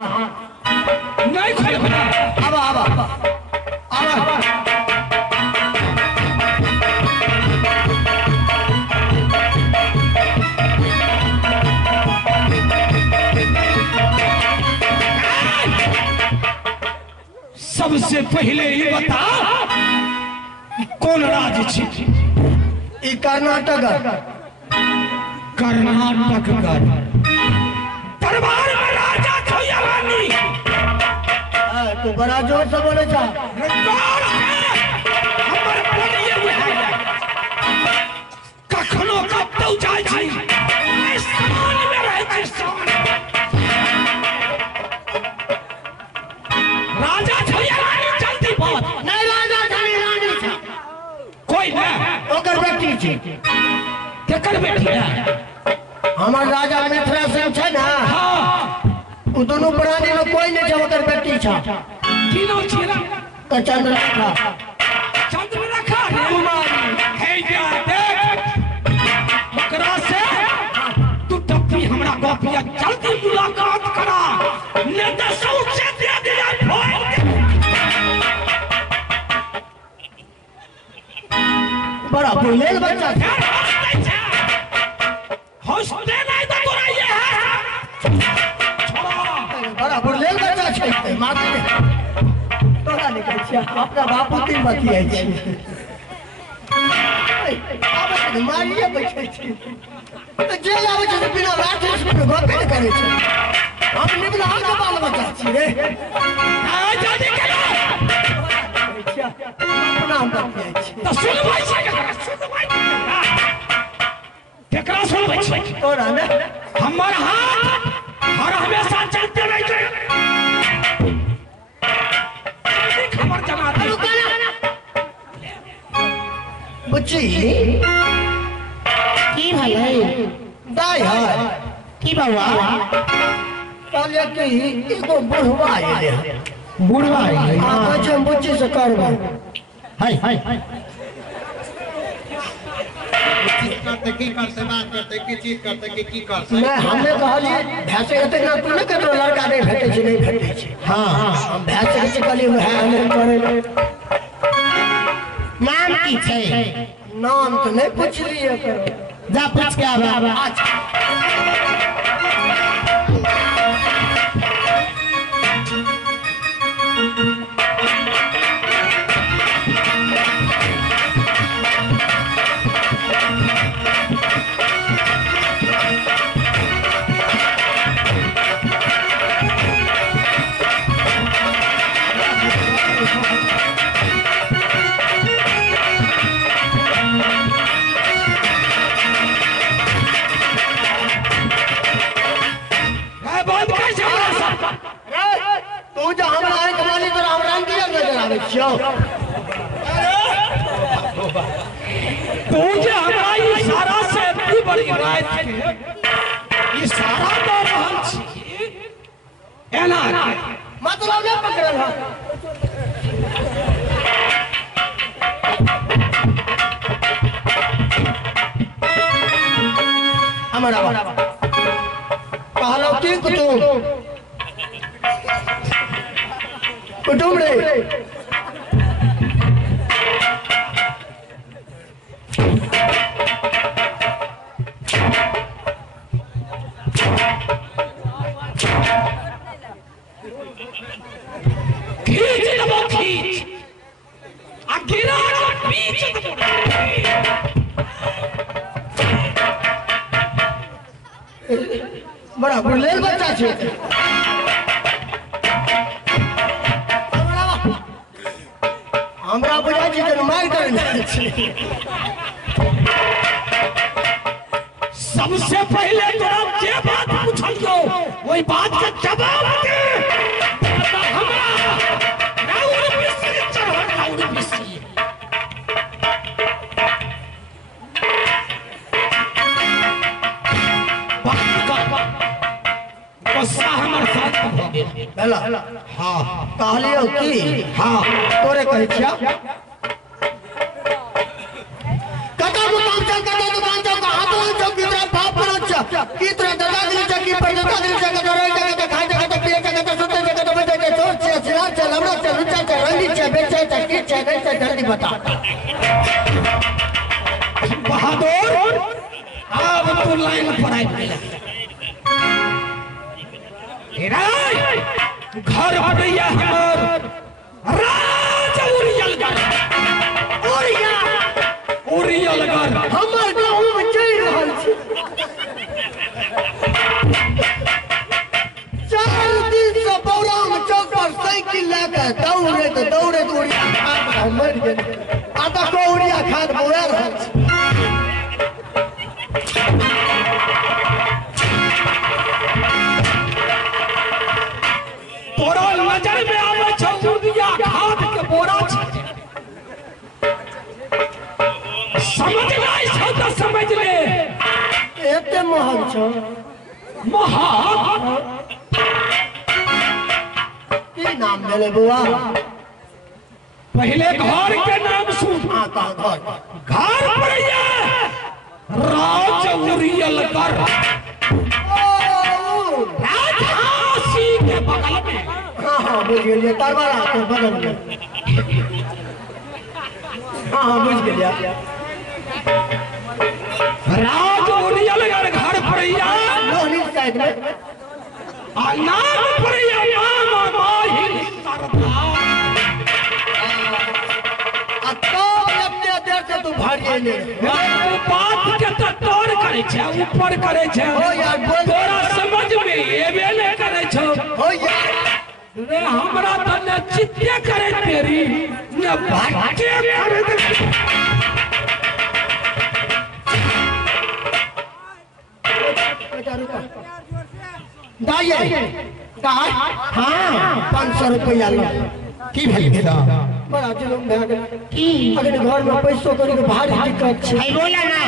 नहीं खोल अब सबसे पहले ये बता कौन राज्य छे? कर्नाटक कर्नाटक का दरबार में राजा थो या रानी? तो बड़ा जोर से बोले जा। हमर बोलिए है कखनो कब तो जाय छी स्थान में रहे छी स्थान राजा थो या रानी जल्दी बोल। नहीं राजा खाली रानी छे कोई ना ओकर बेटी छे। केकर बेटी है? हमार राजा मिथिला सिंह छे ना। हां उ दोनों प्राणी में कोई नहीं छे ओकर बेटी छे। तीनों छीना तो चंद्ररेखा चंद्ररेखा कुमारी है जा देख ओकरा से तू टप्पी हमरा गोपिया जल्दी मुलाकात करा ने तो सूट से दे दिया फोड़ बड़ा बुलेल बच्चा छे। हौसले नहीं तो तोरा ये है बड़ा बुलेल बच्चा छे। मार दे तोरा निकल छे अपना बापू तीन बतिया छे। अब मारिए बैठे छे तो जेल आवे छे बिना लाठी से गप नहीं करे छे। हम निकला के बाल बच्चा छी रे। आ जल्दी करो अपना हम बतिया छे तो सुन भाई केकरा सुन भाई तोरा ने हमर हाथ हर हमेशा चलते रह गए खबर जमा दे बुच्ची की भले दाई है की बाबा कहले कि एगो बुढ़वा आइले बुढ़वा आ बच्चे बुच्ची से करबो हाय हाय करते की करते बात करते की चीज करते की करते मैं हमने कहलिए भैंसे एते ना तू ने कतो लड़का नहीं भेटे छै नहीं भेटे छै। हां हम भैंसे के कहलिए है नहीं करे नाम की छे? नाम तो नहीं पूछलिए करो जा पूछ के आवा। तू जो हमरा आंख मानी तो हमरा अंतिया नजर आवे छियो। तू जे हमरा इशारा से इतनी बड़ी रात के इशारा दे रहल छी एना मतलब नहीं पकड़ल है। हमारा कहलो की कुटुम रे खींच दबो खींच आ गिरा बीच दबो बड़ा बुलेल बच्चा छे। हमरा बुझा छी जे मार कर ले छी। सबसे पहले तोरा जे बात पूछलियो वही बात के जवाब दे। हमरा राउर मिस्त्री चढ़ राउर मिस्त्री गुस्सा हमर साथ हो गेल हेला हां कहलियो की हां तोरे कहै छिया कता दुकान चल कता दुकान चल हाथों चौक की तरफ बाप पर की तरह दादा दिल चौकी पर दादा दिल चौक करे जगह खाए जगह पिए जगह बता। बहादुर अब तू लाइन पर आई घर बढ़िया हमर राज उरियलगढ़ उरियलगढ़ हमर गाँव में चल रहल छी। 4 दिन से बौराम चौक पर साइकिल लेके दौड़े मर गेल। आ तक उड़िया खाद बोए रहल छी। तोरा नजर में आवे छौ उरिया खाद के बोरा छै। समझ नहीं छौ तो समझ ले। एते महग छौ। महग की नाम भेले बुआ? पहले घर के नाम सुन। घर पड़िया राज उरियलगढ़ राजहांसी के बगल में। हाँ बुझ गेलिए। तरवारा के बगल में। हाँ बुझ गेलिए। राज उरियलगढ़ घर पड़िया लोहनी साइड में। आ नाम पड़िया मामा माही सरदार। अपने देर से तू भागिए ले। बात के तो तोड़ करे छे ऊपर करे छे। हो यार बोल। तोरा समझ में एबे नहीं करे छो। हो यार रे हमरा तो न चित्ते करे तेरी न भाटे करे तेरी। दाइए हाँ 500 रुपया लो। की भेल भेदा बड़ा जुलुम भए गेल। अगर घर में पैसो करी के भारी दिक्कत छै। भाई बोला ना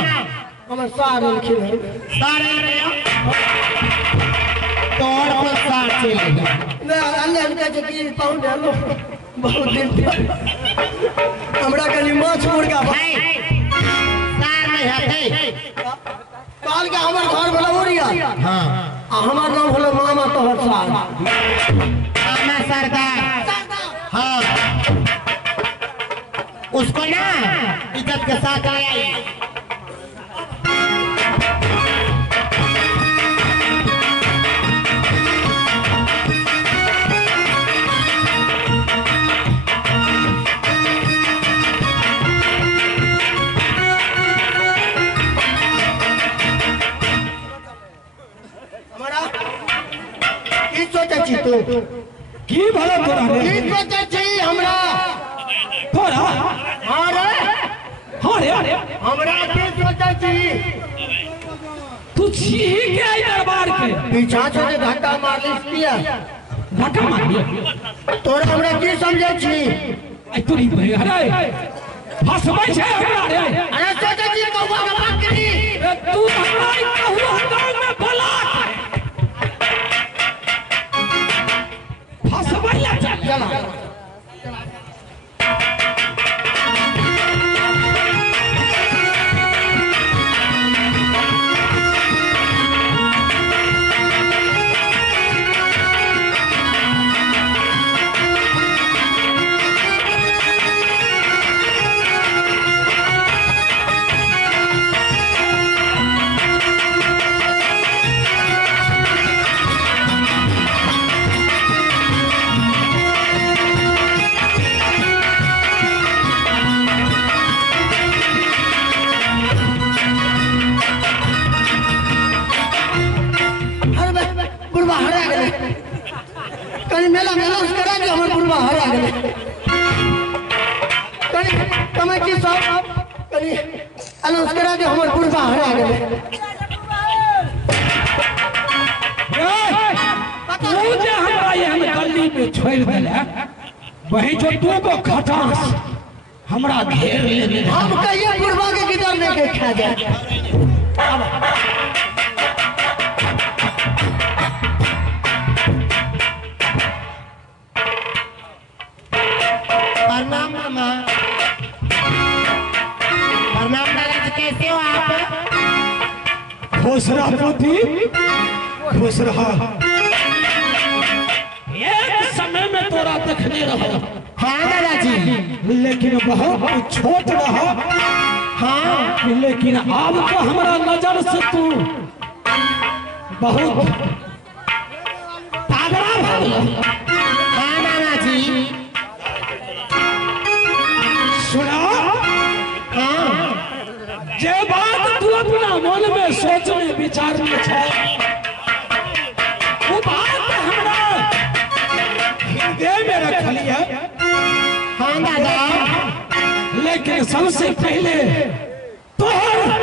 हमर सार एलखिन है। सारे तोर पर सार चल गया। मैं अल्लाह के जे की पाउंड लो बहुत दिन तक हमरा कनी माछ मुर्गा भाई सार नहीं है काल के हमर घर वाला ओरिया। हां आ हमर नाम होलो मामा तोहर सार। मामा सरदार। हाँ उसको ना इज्जत के साथ ले आई। हमारा की सोचे छी तू? की भला तोरा रे? की सोचे छी हमरा? तोरा हाँ रे हाँ रे हमरा की सोचे छी? तू छी के आई दरबार के पीछा से जे धक्का मारलिस किया? धक्का मार दिया। तोरा हमरा की समझे छी? आई तोरी भई अरे फसबै छै हमरा रे। अरे सोचे छी कौवा के बात करी। ए, तू हमरा ई कहुआ गांव में बोला फसबै ला चल। कहीं मेला करा के हमर बुढ़वा हरा गेले। कहीं कमे की सब कहीं अनाउंस करा के हमर बुढ़वा हरा गेले। तू जे हमरा यहाँ गली में छोड़ देले वही जो तू को खटास हमरा घेर लेने। हम कहिए बुढ़वा के किधर लेके खा जाए। प्रणाम मामा। प्रणाम दादा जी, कैसे हो आप? खुश रह पोती, खुश रह। एक समय में तोरा देखने रहो। हाँ दादाजी। लेकिन बहुत छोट रहा। हाँ, लेकिन अब तो हमारा नजर से तू बहुत तागड़ा भगल। हाँ मामा जी। सुना, हाँ जे बात तू अपना मन में सोचने विचार में है वो बात हमरा हृदय में रखली है। हाँ दादा। लेकिन सबसे पहले तोहर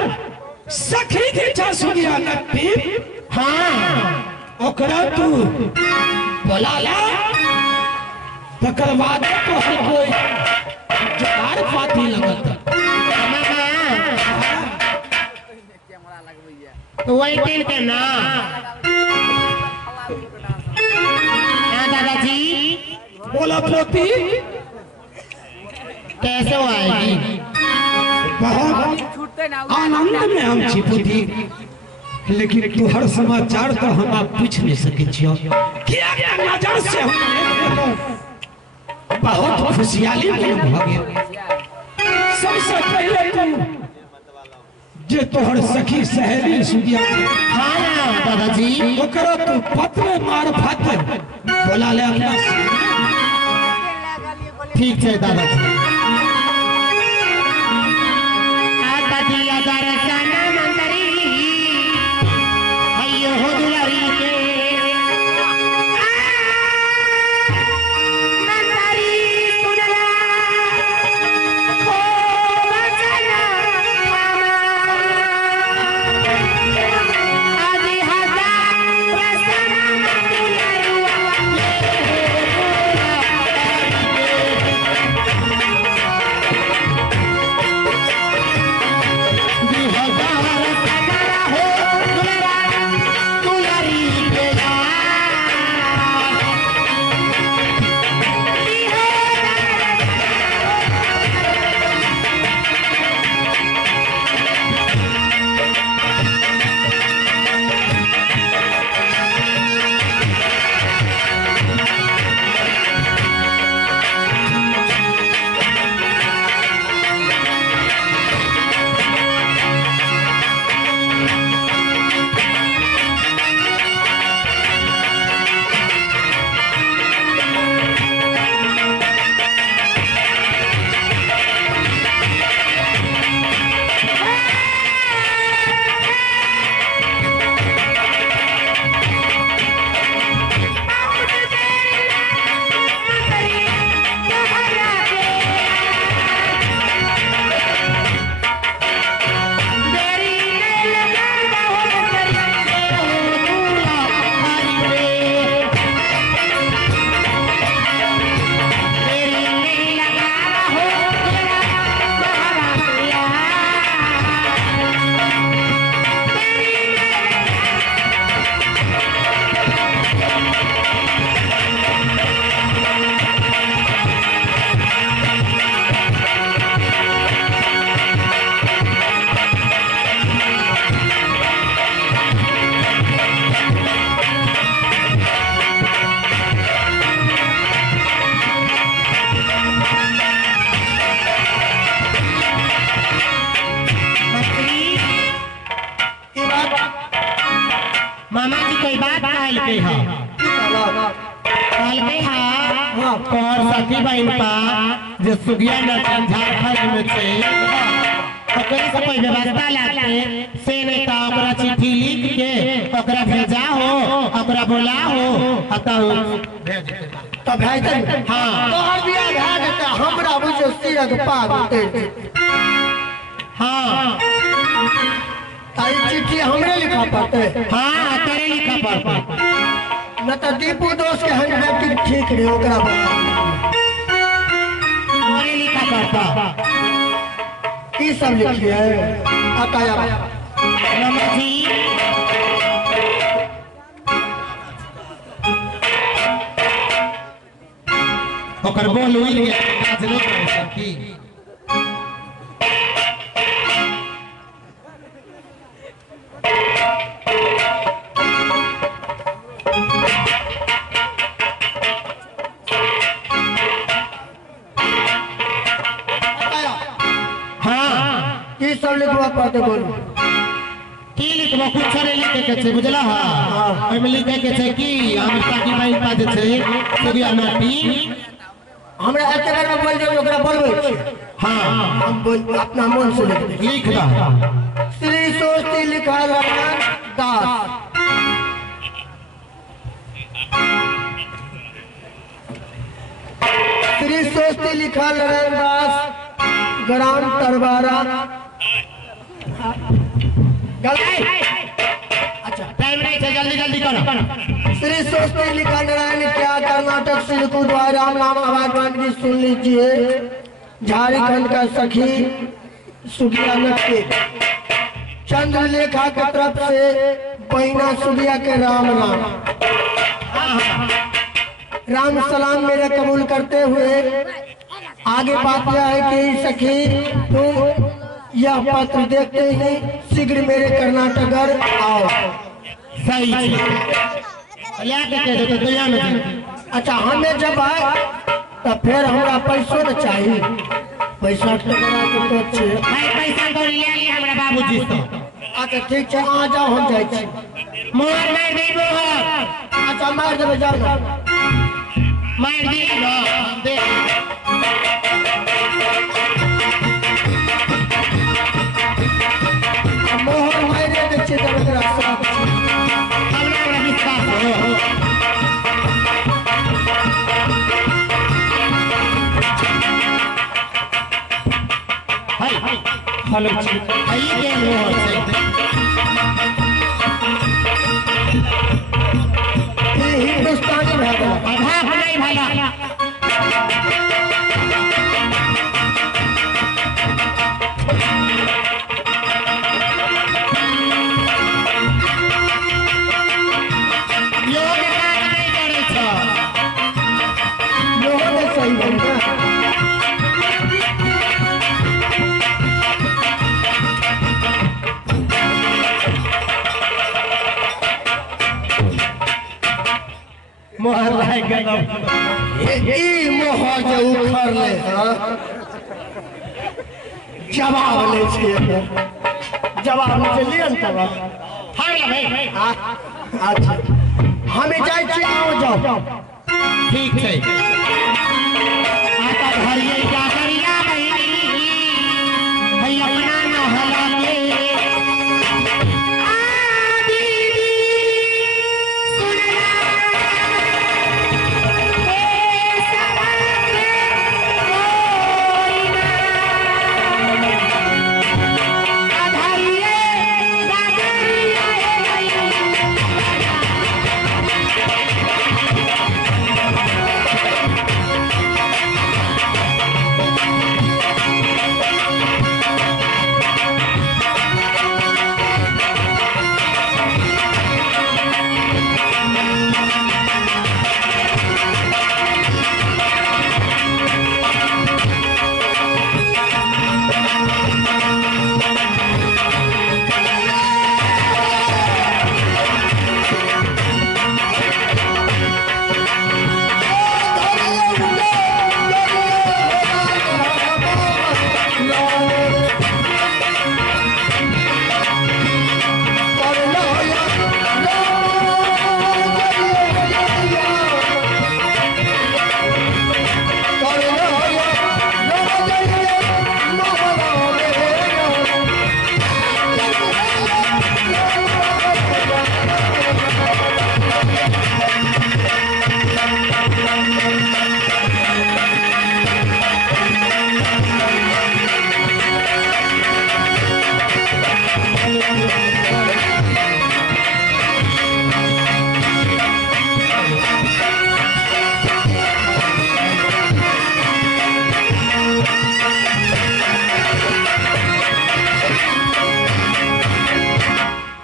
सखी के चसुनिया नट्टी, हाँ ओकरा तू बोला ला, तकर बाद तोहर कोई जुगाड़ पाती लगत। तो वही टेल के ना। हाँ दादाजी। बोला पोती कैसे वो आएगी? बहुत आनंद में हम छी पोती, लेकिन तुहर समाचार तो हम आप पूछ नहीं सके छियो। किया क्या नजर से हम देख लेलो, बहुत खुशहाली में भ गया। सबसे पहले तू जे तोहर सखी सहेली सुदिया, हाँ दादाजी। ओकरा तू पत्र मार्फत बोला ले अपना। ठीक है दादाजी। दिया दर्शन मंदरी अयो हो दुलारी के मंदरी सुनला हो बचना आदि हजार प्रसन्न मामा जी कोई बात कहल के हा कहल के हा कौन सखी बहन पा जे सुगिया न झारखंड में छे ओकरे से कोई व्यवस्था लाके से नहीं ता ओकरा चिट्ठी लिख के ओकरा भेजा हो ओकरा बोला हो अतः भेज दे। तो भेज दे। हाँ तोहर बियाह भए जेतै, हमरा बुझियो सिरक पार उतरि जेतै। हाँ आ ई चिट्ठी हमरे लिखा पड़तै। हाँ तेरे लिखा पड़ता न तो दीपू दोस्त के हैंडराइटिंग ठीक रहे ओकरा बता। तेरे लिखा पड़ता की सब लिखिए अकाया मामा जी ओकर बोल उइल गया काज नहीं करे सकी। लिखवा पढ़ते बोलो की लिखबो कुछ रे लिखे के छै बुझला हां ओइमे लिखे के छै कि हम ताकि भाई पा जे छै सुगिया नाटी हमरा एते बार में बोल दे ओकरा बोलबै छी हां हम बोल अपना मन से लिख दा श्री सोस्ती लिखा लखन दास श्री सोस्ती लिखा लखन दास ग्राम तरवारा अच्छा टाइम नहीं है जल्दी जल्दी करो श्री सोस्ती लिखा नारायण क्या कर्नाटक सिल्कू द्वारा राम नाम आवाज की सुन लीजिए झारखंड का सखी सुगिया नटके चंद्रलेखा की तरफ से बहिना सुगिया के राम राम राम सलाम मेरे कबूल करते हुए आगे बात यह है कि सखी तुम यह पत्र देखते ही शीघ्र मेरे कर्नाटक घर आओ सही है ले के दे तो दुनिया में अच्छा हमें जब आए तब फिर हमरा पैसो न चाहिए पैसा तो छे भाई पैसा तो ले ली हमरा बाबूजी से अच्छा ठीक है आ जाओ हम जाए छी मोहर मार दे मोहर अच्छा मार देबे जाओ ना मार दी दे मोहर मारे दे छी तब एकरा साथ हमरा विश्वास हो हाय हेलो आइए के मोहर से ये हिंदुस्तानी भाषा आधा नहीं भाला मोहर लाए गए ई मोहर जो उखड़ ले जवाब ले छी जवाब ले लियन तब हां भाई अच्छा हमें जाए छी आओ जाओ ठीक है आता घरिए क्या करिया बहिनी भाई अपना न हला के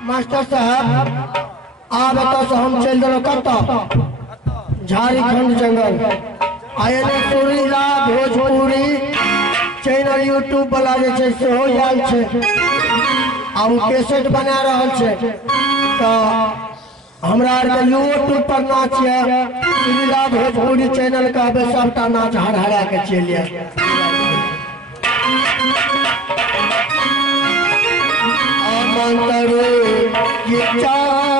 मास्टर साहब आप बताओ से हम चल दिलो कत्ता झारखंड जंगल आयने सुरीला भोजपुरी चैनल यूट्यूब वाला जे छै सेहो आयल छै आ उ कैसेट बना रहल छै तो हमरा आर के यूट्यूब पर नाच है सुरीला भोजपुरी चैनल का बे सबटा नाच हरा के चलिए अंतरे ये चार